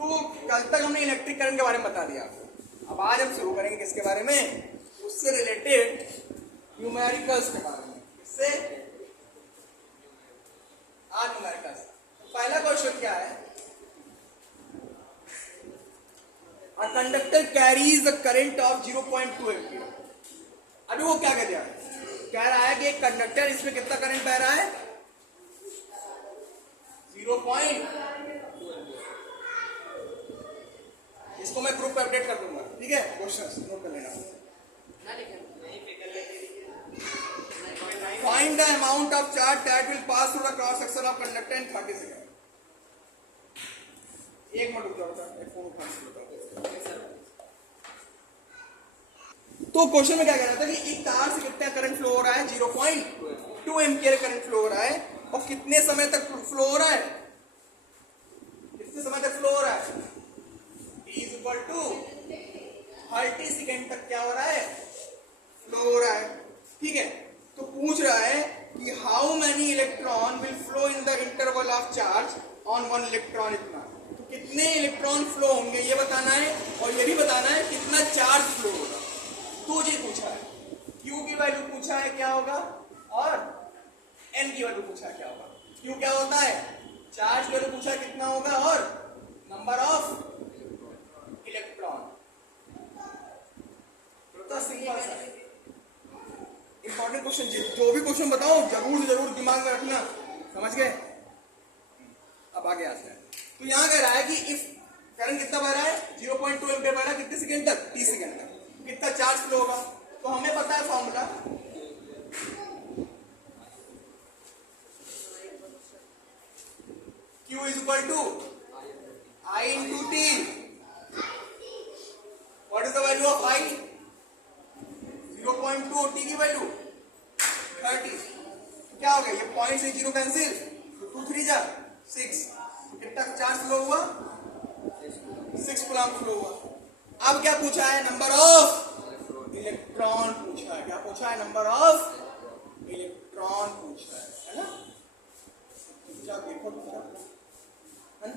तो कल तक हमने इलेक्ट्रिक करंट के बारे में बता दिया आपको। अब आज हम शुरू करेंगे किसके बारे में, उससे रिलेटेड न्यूमेरिकल्स के बारे में। किससे? आज न्यूमेरिकल्स। पहला क्वेश्चन क्या है, A conductor carries a current of 0.2 ampere. अभी वो क्या कह रहा है कि एक कंडक्टर, इसमें कितना करंट बह रहा है, 0.2। इसको मैं ग्रुप पे अपडेट कर दूंगा, ठीक है। क्वेश्चन नोट कर लेना। Find the amount of charge that will pass through the cross section of conductor in 30 second. एक मिनट रुक जाओ, फोन उठा लेता हूं। तो क्वेश्चन में क्या कह रहा था कि एक तार से कितना करंट फ्लो हो रहा है, 0.2 एम्पीयर करंट फ्लो हो रहा है, और कितने समय तक फ्लो हो रहा है, कितने समय तक फ्लो हो रहा है, T इक्वल टू 30 सेकेंड तक क्या हो रहा है, फ्लो हो रहा है, ठीक है। तो पूछ रहा है कि how many electron will flow in the interval of charge on one electron. इतना तो कितने इलेक्ट्रॉन फ्लो होंगे ये बताना है, और ये भी बताना है कितना चार्ज फ्लो होगा। तो ये पूछा है, Q की वैल्यू पूछा है क्या होगा, और N की वैल्यू पूछा है क्या होगा। Q क्या होता है, चार्ज की वैल्यू पूछा है कितना होगा, और नंबर ऑफ इलेक्ट्रॉन। तो सिंपल सा इंपॉर्टेंट क्वेश्चन, जो भी क्वेश्चन बताओ जरूर जरूर दिमाग में रखना, समझ गए। अब आगे आते हैं। तो यहां कह रहा है कि इफ करंट कितना बह रहा है, 0.2 एम्पीयर बह रहा है, कितने सेकंड तक, 30 सेकंड तक, कितना चार्ज फ्लो होगा। तो हमें पता है formula, Q is equal to I into T। What is the value of I, 0.2, और T की वैल्यू 30। क्या हो गया, ये पॉइंट से 0 कैंसिल, 2 3 जा 6, कितना चार्ज फ्लो हुआ, 6 कूलम फ्लो हुआ। अब क्या पूछा है, नंबर ऑफ इलेक्ट्रॉन पूछा है। क्या पूछा है, नंबर ऑफ इलेक्ट्रॉन पूछा है ना। देखो है ना।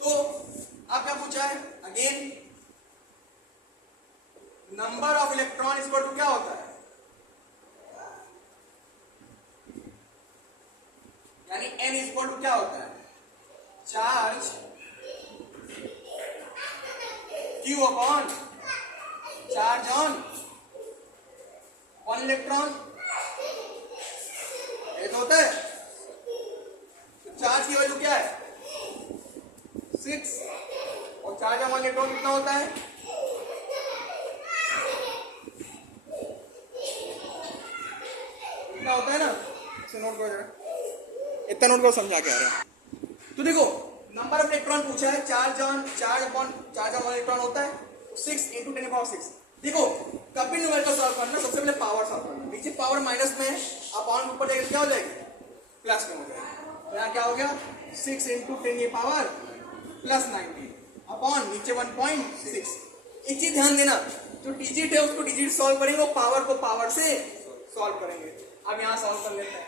तो अब क्या पूछा है, again number of electron equal to क्या होता है, यानी N इक्वल टू क्या होता है, charge Q upon charge on one electron, ये तो होता है। तो चार्ज की वैल्यू क्या है, 6, और चार्ज ऑन वन इलेक्ट्रॉन कितना होता है, कितना होता है ना। इसे नोट करो जरा, इतना नोट करो, समझा के आ रहा है। तो देखो नंबर ऑफ इलेक्ट्रॉन पूछा है, चार्ज ऑन वन इलेक्ट्रॉन होता है 6 × 10⁻⁶। देखो कभी न्यूमेरिकल सॉल्व करना, सबसे पहले पावर सॉल्व करना। नीचे पावर माइनस में है, अपॉन ऊपर जाएगा क्या हो जाएगी, प्लस में हो जाएगा। यहाँ क्या हो गया, 6 × 10⁻+19 अपॉन नीचे 1.6। एक चीज ध्यान देना, जो डिजिट है उसको डिजिट सॉल्व करेंगे, वो पावर को पावर से सॉल्व करेंगे। अब यहाँ सॉल्व कर लेते हैं,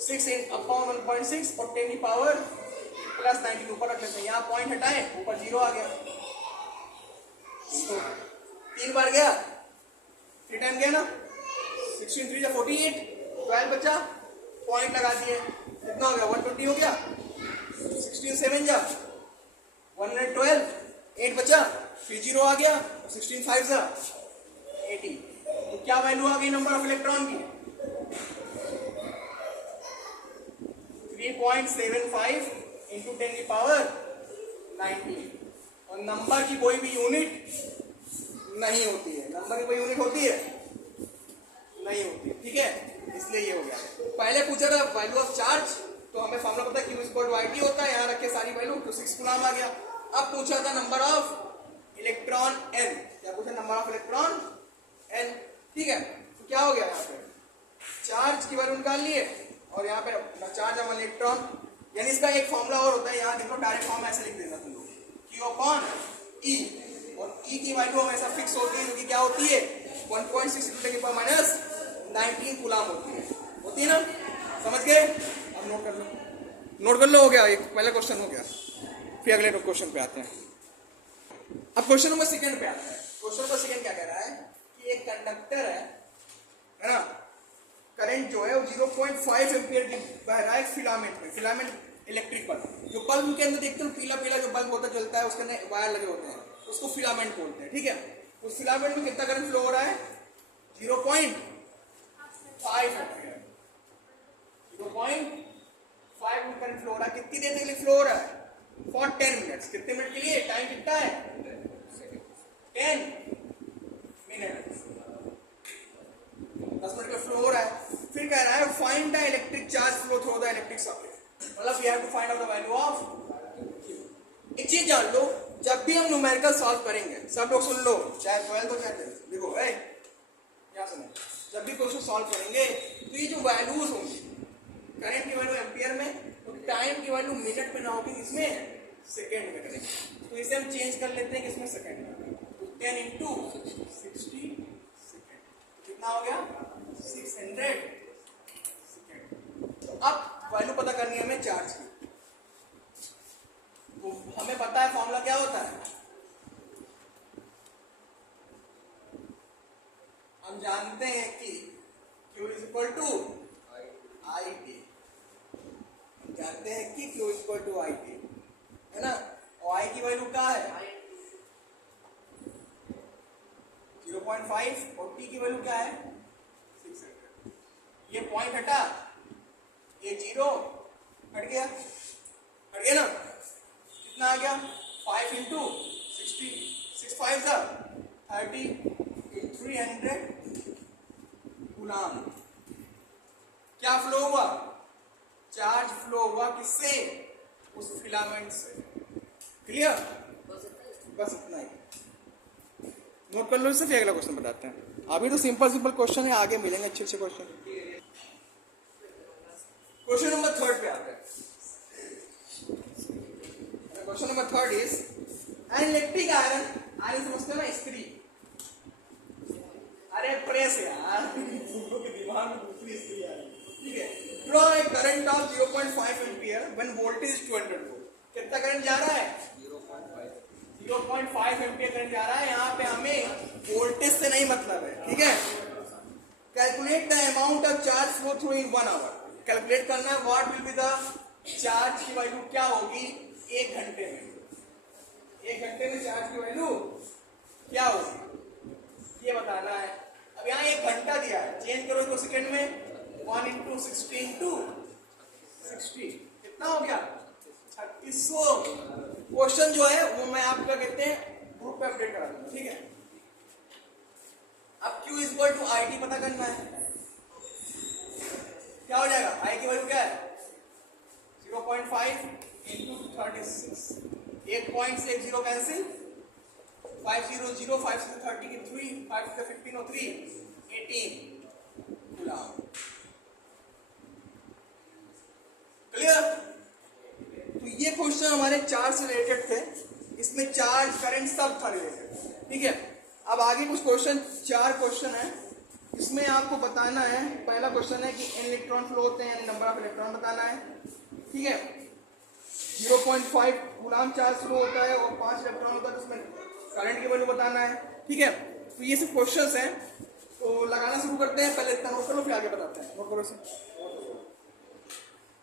6 अपॉन 1.6 और 10⁻+19 ऊपर रख लेते हैं। यहाँ पॉइंट हटाए, ऊपर 0 आ गया, 3 बार गया, 3 टाइम गया ना, 16 3 48, 12 बचा, पॉइंट लगा दिए, कितना हो गया, 120 हो गया, 16 7 जा 112, 8 बचा, फिर 0 आ गया, 16 5 जा 80। तो क्या वैल्यू आ गई नंबर ऑफ इलेक्ट्रॉन की, 3.75 × 10⁻19। और नंबर की कोई भी यूनिट नहीं होती है, नंबर की कोई यूनिट होती है, नहीं होती है, ठीक है। इसलिए ये हो गया। पहले पूछा था वैल्यू ऑफ चार्ज, तो हमें फॉर्मूला पता है Q इक्वल टू IT होता है, यहाँ रखे सारी वैल्यू, तो 6 कूलम आ गया। अब पूछा था नंबर ऑफ इलेक्ट्रॉन N, क्या पूछा, नंबर ऑफ इलेक्ट्रॉन N, ठीक है। तो क्या हो गया, यहाँ पे चार्ज की वैल्यू निकाल लिए, और यहाँ पे चार्ज ऑन इलेक्ट्रॉन, यानी इसका एक फॉर्मूला और होता है, यहाँ देखो डायरेक्ट फॉर्म ऐसे लिख देना तुम लोग, Q अपॉन E, और E की वैल्यू हमेशा फिक्स होती है, जो कि क्या होती है, 1.6 × 10⁻⁹ कूलम होती है ना, समझ गए। अब नोट कर लो, नोट कर लो, हो गया, एक पहला क्वेश्चन हो गया। फिर अगले क्वेश्चन पे आते हैं। अब क्वेश्चन नंबर सेकंड पे आते हैं। क्वेश्चन नंबर सेकंड क्या कह रहा है कि एक कंडक्टर है ना, करंट जो है वो 0.5 एम्पियर की बह रहा है फिलामेंट में, फिलामेंट इलेक्ट्रिक बल्ब, जो बल्ब के अंदर देखते हो पीला पीला जो बल्ब होता चलता है, उसके अंदर वायर लगे होते हैं, उसको फिलामेंट बोलते हैं, ठीक है। उस फिलामेंट में कितना करंट फ्लो हो रहा है? 0.5 एम्पियर, 0.5 करंट फ्लो हो रहा है। कितनी देर के लिए फ्लो हो रहा है? For 10 minutes. कितने मिनट के लिए? टाइम कितना है? 10 मिनट, 10 मिनट का फ्लो हो रहा है। फिर कह रहा है find the electric charge flow through the electric circuit, मतलब we have to find out the value of. एक चीज जान लो, जब भी हम न्यूमेरिकल सॉल्व करेंगे, सब लोग सुन लो, चाहे 12 हो चाहे 10, देखो क्या सुनो, जब भी क्वेश्चन सॉल्व करेंगे तो ये जो वैल्यूज होंगी, करंट की वैल्यू एम्पियर में, तो टाइम की वैल्यू मिनट में ना होगी, इसमें सेकेंड में करेंगे। तो इसे हम चेंज कर लेते हैं किसमें? सेकेंड में। तो 10 इंटू 60 सेकेंड, कितना हो गया? 600 सेकेंड। तो अब वैल्यू पता करनी है हमें चार्ज की। तो हमें पता है फॉर्मूला क्या होता है, हम जानते हैं कि Q is equal to I T, हम जानते हैं कि Q is equal to I T, है ना। और आई की वैल्यू क्या है? 0.5, और टी की वैल्यू क्या है? 600। ये पॉइंट हटा, ये 0 हट गया, हट गया ना, कितना आ गया? 5 इंटू 60, 6 5 30, 300 कूलम। क्या फ्लो हुआ? चार्ज फ्लो हुआ, किससे? उस फिलामेंट से। क्लियर? बस इतना ही, नोट कर लो इसे, फिर अगला क्वेश्चन बताते हैं। अभी तो सिंपल सिंपल क्वेश्चन है, आगे मिलेंगे अच्छे अच्छे क्वेश्चन। क्वेश्चन नंबर 3 पे आते हैं। Question number 3 is an electric iron, iron समझते हैं ना, इस्त्री, अरे प्रेस यार, दिमाग में दूसरी इस्त्री आ रही, ठीक है। Draw a current of 0.5 ampere when voltage is 200 volt. कितना करंट जा रहा है? 0.5 एम्पियर करंट जा रहा है। यहाँ पे हमें वोल्टेज से नहीं मतलब है, ठीक है। Calculate the amount of charge flow through in 1 hour. Calculate करना है what will be the charge की वैल्यू क्या होगी 1 घंटे में। 1 घंटे में चार्ज की वैल्यू क्या होगी ये बताना है। अब यहाँ 1 घंटा दिया है, चेंज करो इसको सेकेंड में, 1 इंटू 60 इंटू 60, कितना हो गया? 3600। क्वेश्चन जो है वो मैं आपका कहते हैं ग्रुप पे अपडेट करा दूंगा, ठीक है। अब Q is equal to I T पता करना है, क्या हो जाएगा? आई की वैल्यू क्या है? 0.5 इंटू 36, 1 पॉइंट से 1 0 कैंसिल, 5 0 0, 5 से 30 की 3, 5 से 15 और 3 18 कूलम। क्लियर? तो ये क्वेश्चन हमारे चार्ज से रिलेटेड थे, इसमें चार्ज करंट सब था रिलेटेड, ठीक है। अब आगे कुछ क्वेश्चन, 4 क्वेश्चन है, इसमें आपको बताना है। पहला क्वेश्चन है कि n इलेक्ट्रॉन फ्लो होते हैं, नंबर ऑफ इलेक्ट्रॉन बताना है, ठीक है। 0.5 कूलम चार्ज फ्लो होता है और 5 इलेक्ट्रॉन होता है, तो उसमें करंट की वैल्यू बताना है, ठीक है। तो ये सब क्वेश्चंस हैं, तो लगाना शुरू करते हैं। पहले इतना नोट कर लो, फिर आगे बताते हैं। नोट करो इसे।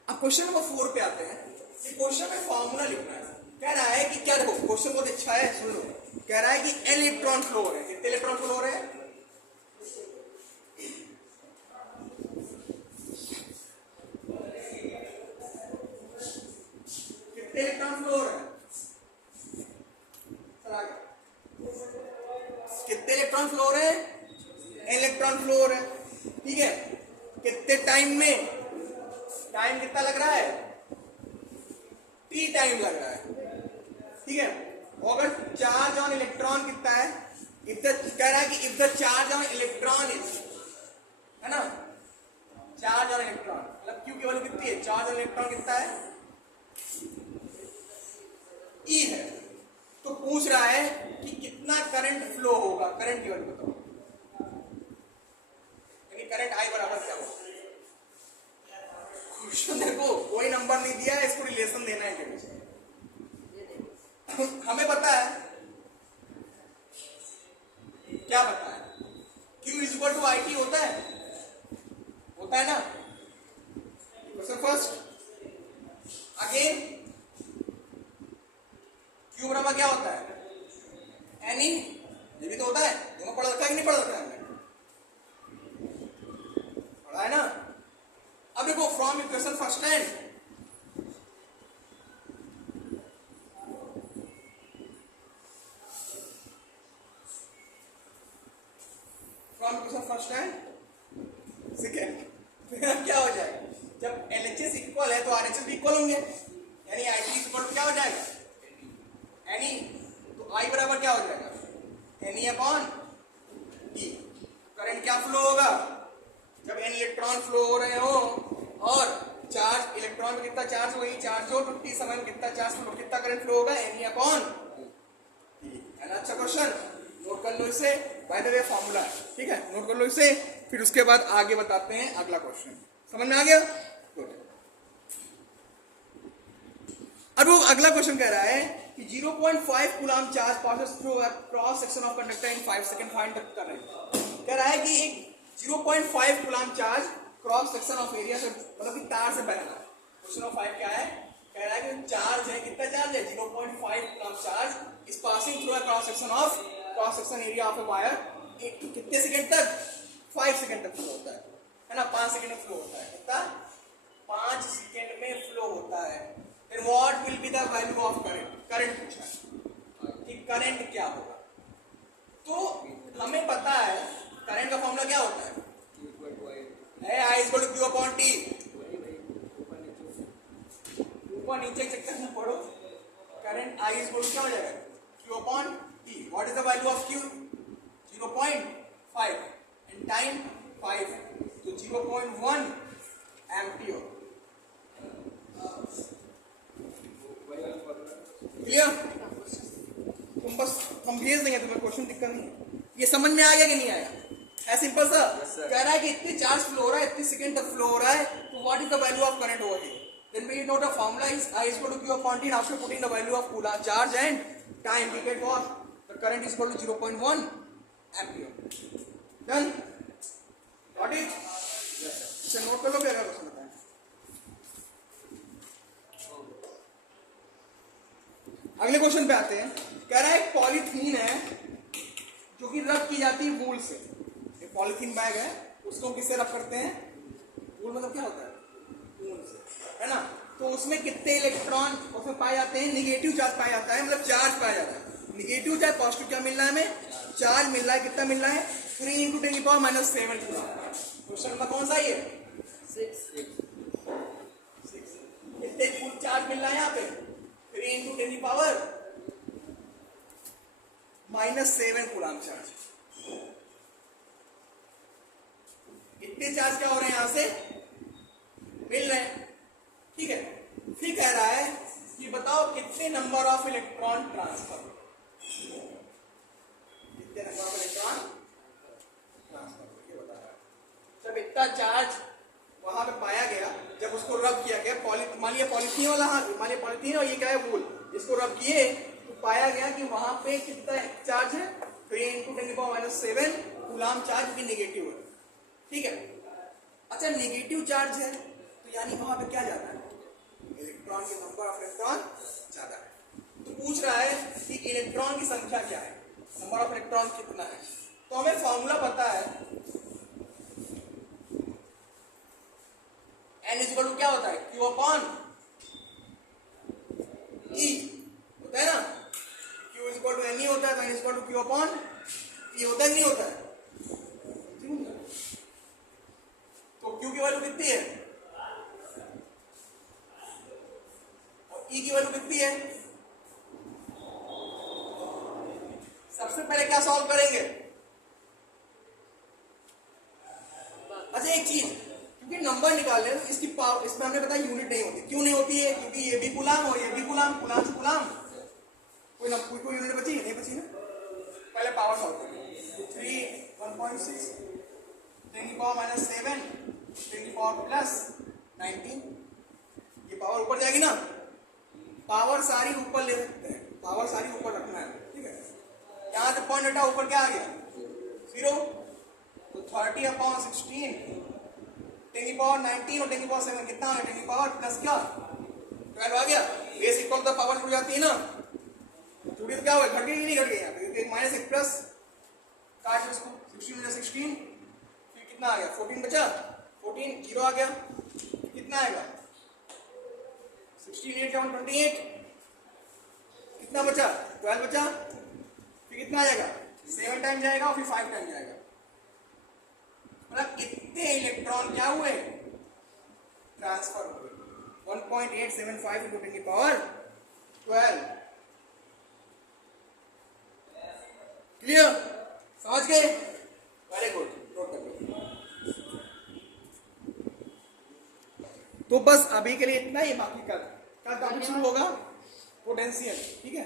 अब क्वेश्चन नंबर 4 पे आते हैं। ये क्वेश्चन में फॉर्मूला लिखना है। कह रहा है कि क्या, देखो क्वेश्चन बहुत अच्छा है, सुन लो। कह रहा है कि n इलेक्ट्रॉन फ्लो हो रहे हैं। कितने इलेक्ट्रॉन फ्लो हो रहे हैं? कितने इलेक्ट्रॉन फ्लो हो रहे हैं? कितने इलेक्ट्रॉन फ्लो हो रहे हैं? n इलेक्ट्रॉन फ्लो हो रहे हैं, ठीक है। कितने टाइम में? टाइम कितना लग रहा है? t टाइम लग रहा है, ठीक है। और अगर चार्ज ऑन इलेक्ट्रॉन कितना है, कह रहा है कि if the charge on electron is, है ना, चार्ज ऑन इलेक्ट्रॉन मतलब Q की वैल्यू कितनी है? चार्ज ऑन इलेक्ट्रॉन कितना है? E है। तो पूछ रहा है कि कितना करंट फ्लो होगा, करंट की वैल्यू बताओ, यानी करंट I बराबर क्या होगा। क्वेश्चन देखो कोई नंबर नहीं दिया है, हमें पता है, क्या पता है, Q is equal to IT होता है ना। क्वेश्चन फर्स्ट अगेन, Q बराबर क्या होता है, NE, ये भी तो होता है, दोनों पढ़ा रखा है कि नहीं पढ़ा रखा है, पढ़ा है ना। अब देखो from equation first and, from equation first and second, क्या हो जाएगा, जब LHS इक्वल है तो RHS भी इक्वल होंगे, यानी IT इक्वल क्या हो जाएगा, NE, तो I बराबर क्या हो जाएगा, NE अपॉन E। करंट क्या फ्लो होगा, जब N इलेक्ट्रॉन फ्लो हो रहे हो और चार्ज, इलेक्ट्रॉन में कितना चार्ज, वही चार्ज हो, तो T समय में कितना चार्ज फ्लो, कितना करंट फ्लो होगा, NE अपॉन E। है ना, अच्छा क्वेश्चन, नोट कर लो इसे, बाय द वे फॉर्मूला है, ठीक है, नोट कर लो इसे, फिर उसके बाद आगे बताते हैं अगला क्वेश्चन। समझ में आ गया? अब वो अगला क्वेश्चन कह रहा है कि 0.5 coulomb charge passes through a cross section of conductor in 5 second, find कर रहे हैं। कह रहा है कि एक 0.5 coulomb charge cross section of area से, मतलब कि तार से बह रहा है। क्वेश्चन ऑफ 5 क्या है, कह रहा है कि चार्ज है, कितना चार्ज है, 0.5 coulomb charge is passing through a cross section area of a wire, कितने सेकंड तक, 5 सेकंड तक फ्लो होता है ना, 5 सेकंड में फ्लो होता है, कितना, 5 सेकंड में फ्लो होता है। Then what will be the value of current? Current पूछा है कि करंट क्या होगा, तो हमें पता है करंट का फॉर्मूला क्या होता है, I is equal to Q upon T। ऊपर नीचे चेक करना पड़ो, current I is equal to क्या हो जाएगा, Q upon T। What is the value of Q? 0.5 and time 5 है, तो 0.1 एम्पियर। क्लियर? तुम बस हम भेज देंगे तुम्हें, क्वेश्चन दिक्कत नहीं है। ये समझ में आ गया कि नहीं आया? है सिंपल सा, कह रहा है कि इतने चार्ज फ्लो हो रहा है, इतने सेकंड तक फ्लो हो रहा है, तो what is the value of current over here? Then we note the formula is I is equal to Q upon T, after putting the value of Coulomb charge and time, we get what? The current is equal to 0.1 ampere। Done? Got it? इसे note कर लो, क्या question बताएं। अगले question पे आते हैं। कह रहा है एक पॉलीथीन है जो कि रब की जाती है वूल से। एक पॉलीथीन बैग है, उसको किससे रब करते हैं, वूल मतलब क्या होता है, वूल से, है ना। तो उसमें कितने इलेक्ट्रॉन उसमें पाए जाते हैं, निगेटिव चार्ज पाया जाता है, मतलब चार्ज पाया जाता है। निगेटिव चार्ज, पॉजिटिव क्या मिल रहा है हमें, चार्ज मिल रहा है, कितना मिल रहा है, 3 × 10⁻⁷ क्वेश्चन नंबर कौन सा ये, 6। कितने वूल चार्ज मिल रहा है यहाँ पे, 3 × 10⁻⁷ कूलम चार्ज। इतने चार्ज क्या हो रहे हैं यहां से मिल रहे हैं, ठीक है। फिर कह रहा है कि बताओ कितने नंबर ऑफ इलेक्ट्रॉन ट्रांसफर, कितने नंबर ऑफ इलेक्ट्रॉन ट्रांसफर, ये बता रहा है। जब इतना चार्ज वहां पे पाया गया, जब उसको रब किया गया, मान लिया पॉलीथीन वाला, मान लिया पॉलीथीन और ये क्या है वूल, इसको रब किए तो पाया गया कि वहां पे कितना चार्ज है, 3 × 10⁻⁷ कूलम चार्ज भी नेगेटिव है, ठीक है। अच्छा नेगेटिव चार्ज है तो यानी वहां पे क्या ज्यादा है, इलेक्ट्रॉन के नंबर ऑफ इलेक्ट्रॉन ज्यादा है। तो पूछ रहा है कि इलेक्ट्रॉन की संख्या क्या है, नंबर ऑफ इलेक्ट्रॉन कितना है। तो हमें फॉर्मूला पता है, N इज इक्वल टू क्या होता है, Q अपॉन E होता है ना, Q is equal to N होता है, तो N is equal to Q upon E होता है नहीं होता है। तो Q की वैल्यू कितनी है और E की वैल्यू कितनी है। सबसे पहले क्या सॉल्व करेंगे, अच्छा एक चीज, क्योंकि नंबर निकालने इसकी पावर, इसमें हमने बताया यूनिट नहीं होती। क्यों नहीं होती है, क्योंकि ये भी कूलम और ये भी कूलम, कूलम से कूलम, कोई यूनिट बची नहीं बची ना। पहले पावर सॉल्व करेंगे, 3 1.6 10⁻⁷ 10⁻+19, ये पावर ऊपर जाएगी ना, पावर सारी ऊपर ले सकते हैं, पावर सारी ऊपर रखना है, ठीक है। यहाँ से पॉइंट हटा, ऊपर क्या आ गया 0, तो 30/16 10 की पावर 19 और 10 की पावर 7 कितना आ गया, 10 की पावर प्लस क्या 12 आ गया। बेस इक्वल तो पावर जुड़ जाती है ना, जुड़ी तो क्या हुआ, घट गई नहीं घट गई, यहाँ पे माइनस एक प्लस काट इसको, 16 में 16 फिर कितना आ गया 14 बचा, 14 0 आ गया, कितना आएगा 16 8 28 कितना बचा 12 बचा, फिर कितना आएगा 7 टाइम जाएगा और फिर 5 टाइम जाएगा, मतलब कितने इलेक्ट्रॉन क्या हुए ट्रांसफर हुए 1.875 into 10 की पावर 12। क्लियर, समझ गए, वेरी गुड, नोट कर लो। तो बस अभी के लिए इतना ही, बाकी कल टॉपिक शुरू होगा पोटेंशियल, ठीक है।